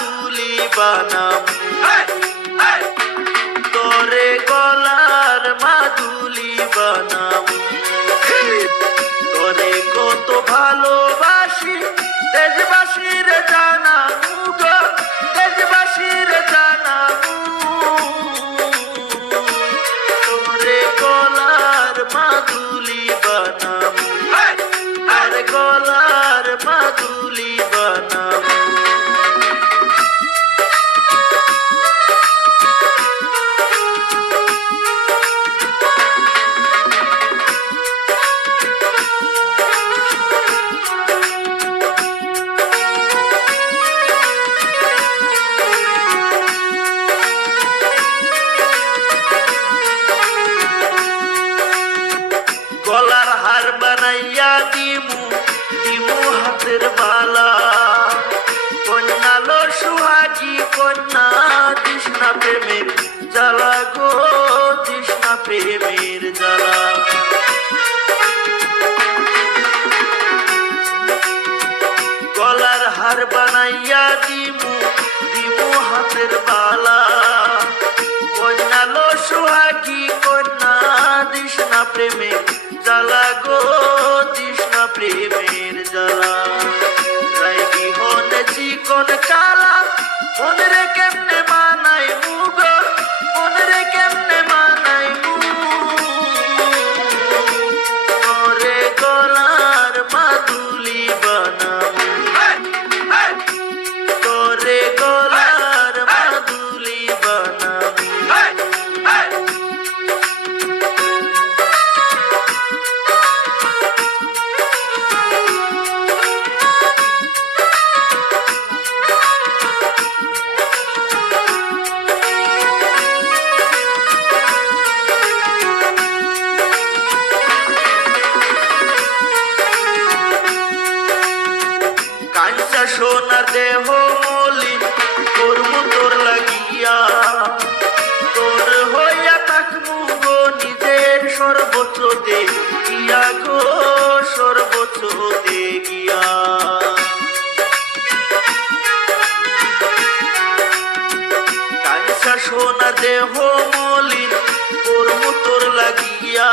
মাদুলি বানাম, তোরে গলার মাদুলি বানাম। তোরে কত ভালোবাসি দেশবাসীর জানামু গো, দেশবাসীর জানামু। তোরে গলার মাদুলি বানাম, আর গলার মাদুলি বানাম। গলার হার বানাইয়া দিমু, দিমু হাতের বালা। কন্যা লো সুহাগী কন্যা, দিস না প্রেমের জ্বালা গো, দিস না প্রেমের জ্বালা। গলার হার বানাইয়া দিমু, দিমু হাতের বালা। কন্যা লো সুহাগী কন্যা, দিস না প্রেমের জ্বালা গো, দিস না প্রেমের জ্বালা। রাই বিহনে চিকন কালা, মনে রে কেমনে মানাই মু গো, মনে রে কেমনে মানাই মু। তোরে গলার মাদুলি বানাম, তোরে গলার মাদুলি বানাম। কাঞ্চা সোনার দেহ মলিন করবো তোর লাগিয়া, তোর হইয়া থাকবো গো নিজের সর্বোচ্চ দেখিয়া গো, সর্বোচ্চ দেখিয়া। কাঞ্চা সোনা দেহ মলিন করবো তোর লাগিয়া,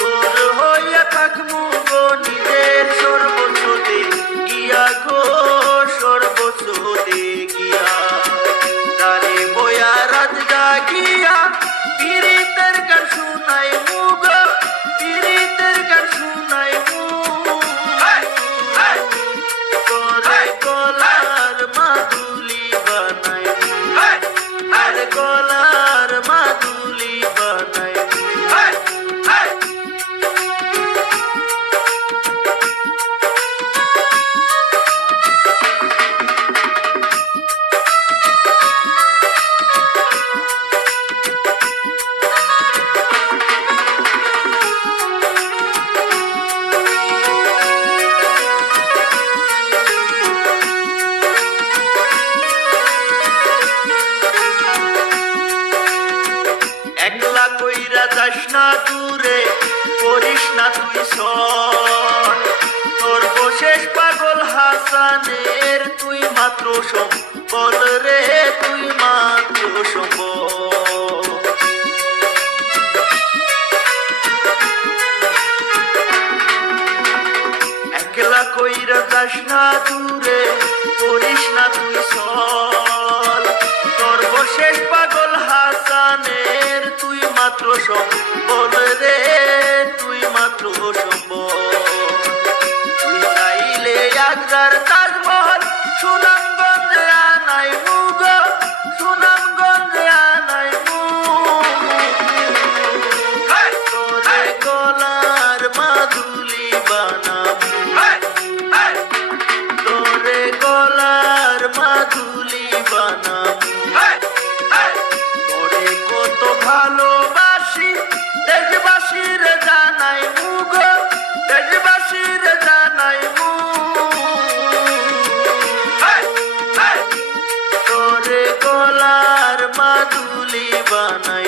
তোর হইয়া থাকবো গো নিজের সর্বোচ্চ দেখিয়া গো, সর্বোচ্চ দেখিয়া। তারে বয়া রাত জাগিয়া পীড়িতের গান শুনাই মু গো, পীড়িতের গান শুনাই মু। তোরে গলার মাদুলি বানাই, আর গলার মাদুলি বানাই। একলা কইরা যাস না দূরে, করিস না তুই সন। তোর বশেষ পাগল হাসানের তুই মাত্র সম্বল রে, তুই মাত্র সম্বল। একলা কইরা যাস না দূরে, করিস না তুই সল। তোর বশেষ পাগল হাসানের তুই মাত্র সম্বল রে, তুই মাত্র সম্বল। তুই চাইলে আগ্রার তাজমহল সুনামগঞ্জে আনাই মু গো, সুনামগঞ্জে আনাই মু। তোরে গলার মাদুলি বানাম, তোরে গলার মাদুলি বানাম। তোরে কত ভালোবাসি দেশবাসীর জানাই মু গো, দেশবাসীর জানাই মু। তোরে গলার মাদুলি বানাই।